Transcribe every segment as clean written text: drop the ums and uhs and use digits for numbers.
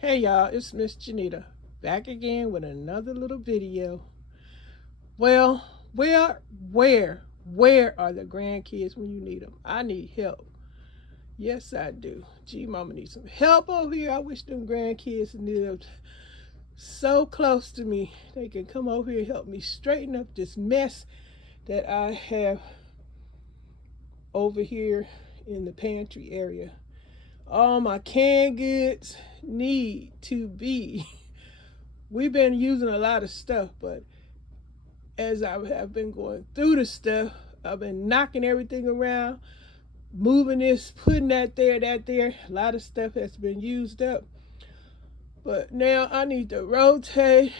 Hey y'all, it's Miss Janita, back again with another little video. Well, where are the grandkids when you need them? I need help. Yes, I do. Gee, mama needs some help over here. I wish them grandkids lived so close to me. They can come over here and help me straighten up this mess that I have over here in the pantry area. All my canned goods need to be. We've been using a lot of stuff, but as I have been going through the stuff, I've been knocking everything around, moving this, putting that there, that there. A lot of stuff has been used up. But now I need to rotate,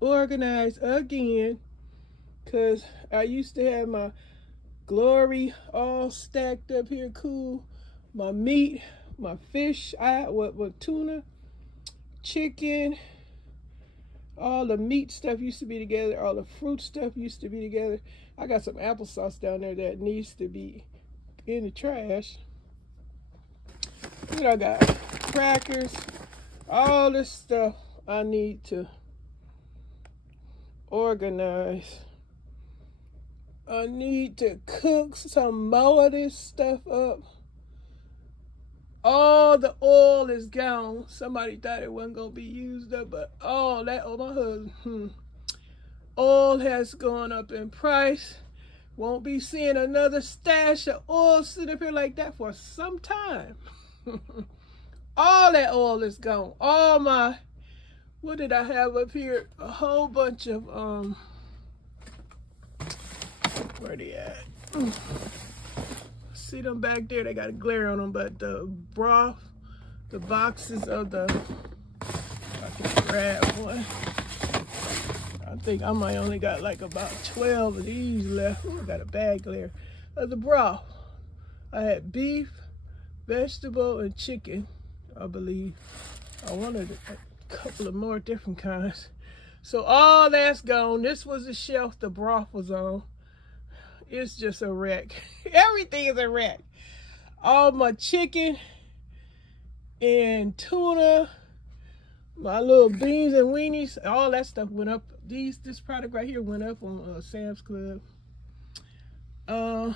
organize again, because I used to have my glory all stacked up here cool. My meat, my fish, with tuna, chicken, all the meat stuff used to be together, all the fruit stuff used to be together. I got some applesauce down there that needs to be in the trash. What I got? Crackers, all this stuff I need to organize. I need to cook some more of this stuff up. All the oil is gone. Somebody thought it wasn't gonna be used up, but all that, my husband, oil has gone up in price. Won't be seeing another stash of oil sitting up here like that for some time. All that oil is gone. All my, what did I have up here? A whole bunch of, where they at? See them back there, they got a glare on them, but the broth, the boxes of the, I can grab one. I think I might only got like about 12 of these left. Ooh, I got a bag there of the broth. I had beef, vegetable, and chicken, I believe. I wanted a couple of more different kinds. So all that's gone. This was the shelf the broth was on. It's just a wreck. Everything is a wreck. All my chicken and tuna, my little beans and weenies, all that stuff went up. This product right here went up on Sam's Club. My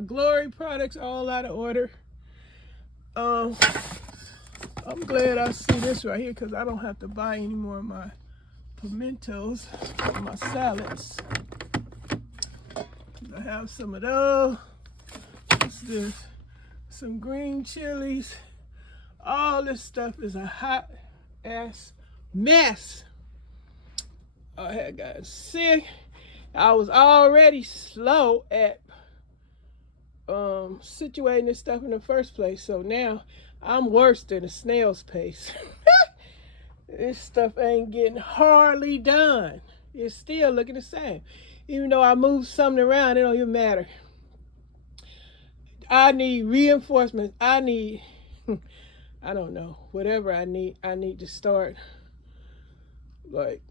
Glory products all out of order. I'm glad I see this right here because I don't have to buy any more of my pimentos for my salads. I have some of those. What's this? Some green chilies. All this stuff is a hot ass mess. I had gotten sick. I was already slow at situating this stuff in the first place. So now I'm worse than a snail's pace. This stuff ain't getting hardly done. It's still looking the same. Even though I move something around, it don't even matter. I need reinforcements. I need, I don't know, whatever I need to start like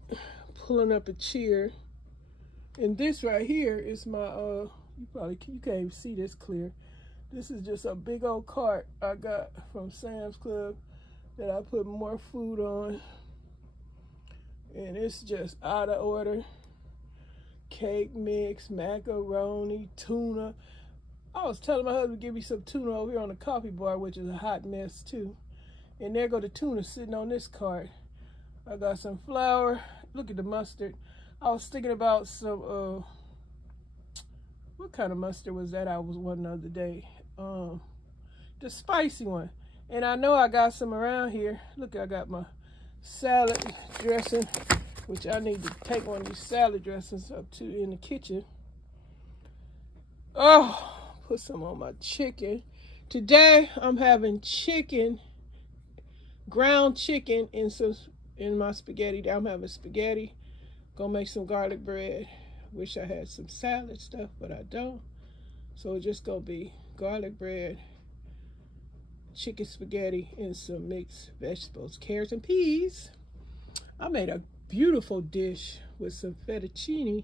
pulling up a chair. And this right here is my, you can't even see this clear. This is just a big old cart I got from Sam's Club that I put more food on. And it's just out of order. Cake mix, macaroni, tuna. I was telling my husband to give me some tuna over here on the coffee bar, which is a hot mess too. And there go the tuna sitting on this cart. I got some flour. Look at the mustard. I was thinking about some, what kind of mustard was that I was wanting the other day? The spicy one. And I know I got some around here. Look, I got my salad dressing, which I need to take one of these salad dressings up to in the kitchen. Oh, put some on my chicken. Today, I'm having chicken, ground chicken in my spaghetti. I'm having spaghetti. Gonna make some garlic bread. Wish I had some salad stuff, but I don't. So it's just gonna be garlic bread, chicken spaghetti, and some mixed vegetables, carrots and peas. I made a beautiful dish with some fettuccine,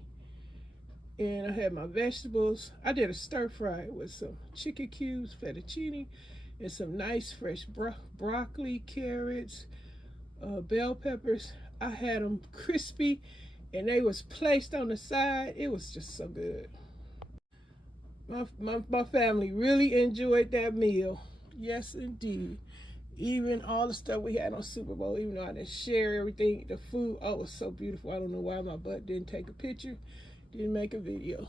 and I had my vegetables. I did a stir fry with some chicken cubes, fettuccine, and some nice fresh broccoli, carrots, bell peppers. I had them crispy and they was placed on the side. It was just so good. My family really enjoyed that meal. Yes, indeed. Even all the stuff we had on Super Bowl, even though I didn't share everything, the food, oh, it was so beautiful. I don't know why my butt didn't take a picture, didn't make a video.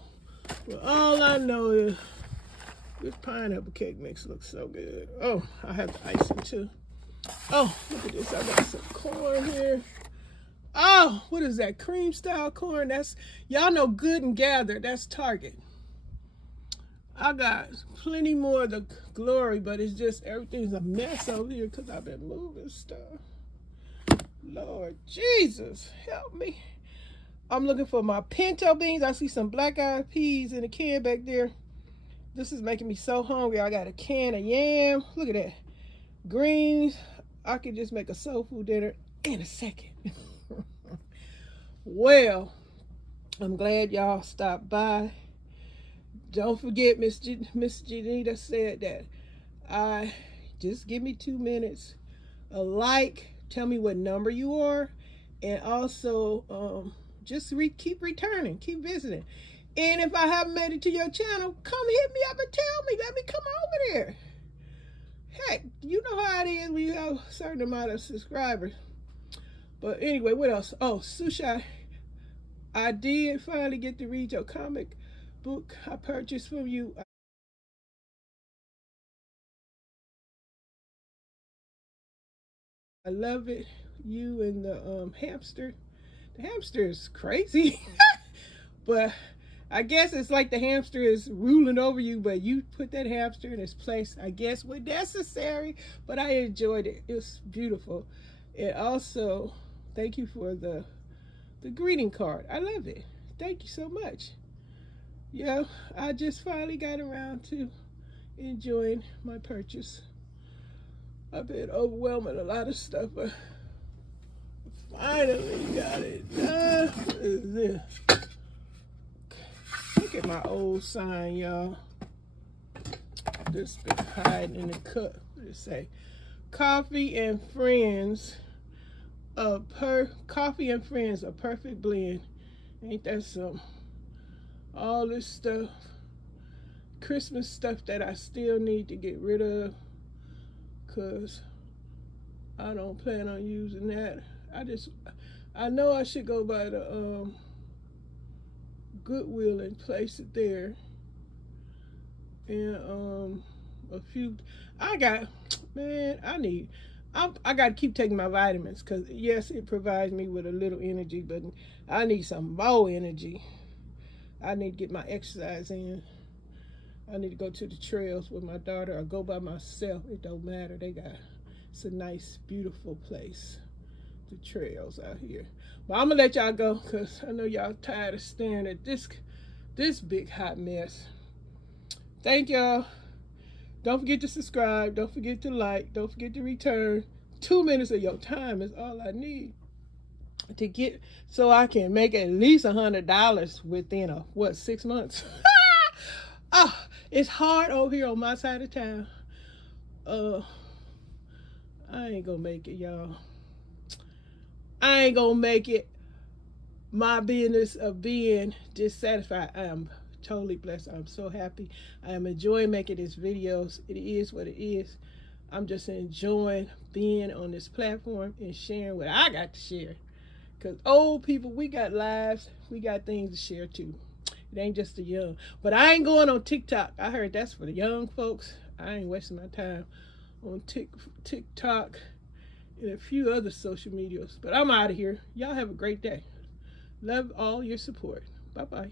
But all I know is this pineapple cake mix looks so good. Oh, I have the icing too. Oh, look at this. I got some corn here. Oh, what is that? Cream style corn. That's, y'all know Good and Gather. That's Target. I got plenty more of the Glory, but it's just everything's a mess over here because I've been moving stuff. Lord Jesus, help me. I'm looking for my pinto beans. I see some black-eyed peas in a can back there. This is making me so hungry. I got a can of yam. Look at that. Greens. I could just make a soul food dinner in a second. Well, I'm glad y'all stopped by. Don't forget, Miss Jenita said that just give me 2 minutes. A like, tell me what number you are, and also just keep returning, keep visiting. And if I haven't made it to your channel, come hit me up and tell me. Let me come over there. Heck, you know how it is when you have a certain amount of subscribers. But anyway, what else? Oh, Sushi, I did finally get to read your comic book I purchased from you. I love it. You and the hamster. The hamster is crazy. But I guess it's like the hamster is ruling over you, but you put that hamster in its place, I guess, when necessary. But I enjoyed it. It was beautiful. And also, thank you for the greeting card. I love it. Thank you so much. Yeah, I just finally got around to enjoying my purchase. I've been overwhelming a lot of stuff, but finally got it done. What is this? Look at my old sign, y'all. This been hiding in the cup. What does it say? Coffee and Friends, Coffee and Friends, a perfect blend. Ain't that something? All this stuff, Christmas stuff that I still need to get rid of, because I don't plan on using that. I know I should go by the Goodwill and place it there. And a few, I got to keep taking my vitamins, because yes, it provides me with a little energy, but I need some more energy. I need to get my exercise in. I need to go to the trails with my daughter or go by myself. It don't matter. It's a nice, beautiful place. The trails out here. But I'm gonna let y'all go because I know y'all tired of staring at this big hot mess. Thank y'all. Don't forget to subscribe. Don't forget to like. Don't forget to return. 2 minutes of your time is all I need to get, so I can make at least $100 within 6 months. Oh, it's hard over here on my side of town. I ain't gonna make it, y'all. I ain't gonna make it my business of being dissatisfied. I am totally blessed. I'm so happy. I am enjoying making these videos. It is what it is. I'm just enjoying being on this platform and sharing what I got to share. Because old people, we got lives, we got things to share too. It ain't just the young. But I ain't going on TikTok. I heard that's for the young folks. I ain't wasting my time on TikTok and a few other social medias. But I'm out of here. Y'all have a great day. Love all your support. Bye-bye.